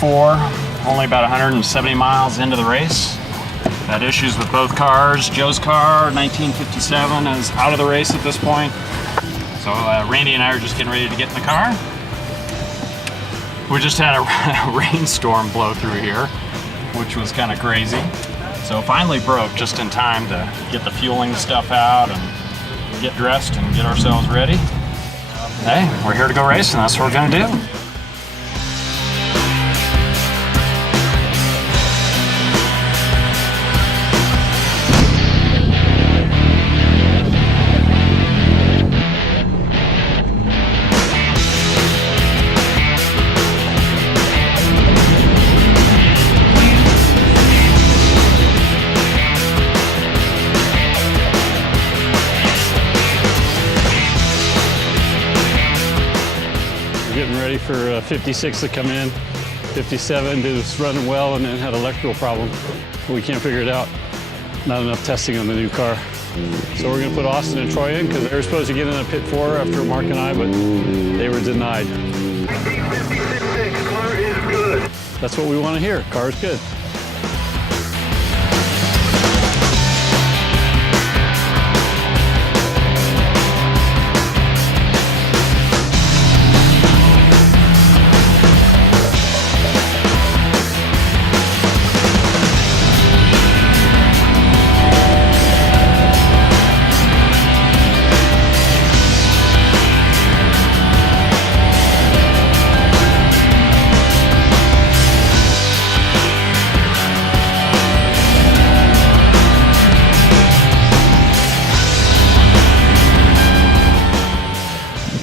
4, only about 170 miles into the race. Had issues with both cars. Joe's car, 1957, is out of the race at this point. So Randy and I are just getting ready to get in the car. We just had a rainstorm blow through here, which was kind of crazy. So finally broke just in time to get the fueling stuff out and get dressed and get ourselves ready. Hey, we're here to go racing. That's what we're gonna do. Getting ready for 56 to come in. 57 is running well and then had an electrical problem. We can't figure it out. Not enough testing on the new car. So we're gonna put Austin and Troy in because they were supposed to get in a pit 4 after Mark and I, but they were denied. Car is good. That's what we want to hear. Car is good.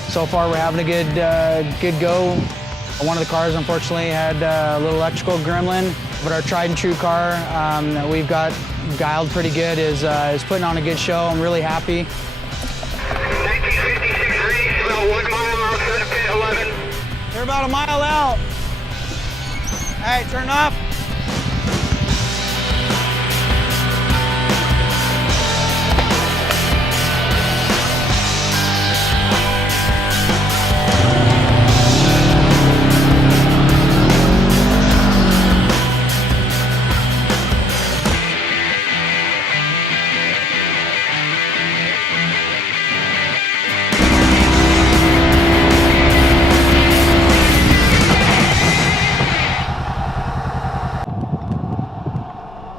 So far, we're having a good go. One of the cars, unfortunately, had a little electrical gremlin, but our tried and true car that we've got dialed pretty good is putting on a good show. I'm really happy. 1956 race, about 1 mile outside of pit 11. They're about a mile out. All right, turn off.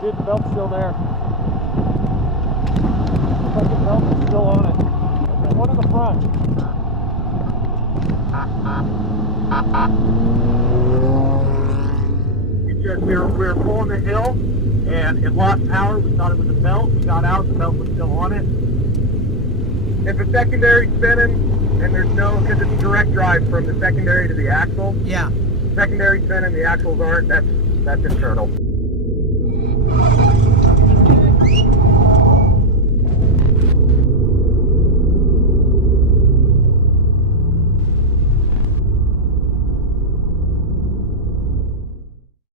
Dude, the belt's still there. Looks like the belt is still on it. There's one in the front. We were pulling the hill and it lost power. We thought it was the belt. We got out, the belt was still on it. If the secondary spinning and there's no, because it's direct drive from the secondary to the axle. Yeah. Secondary spinning, the axles aren't, that's internal.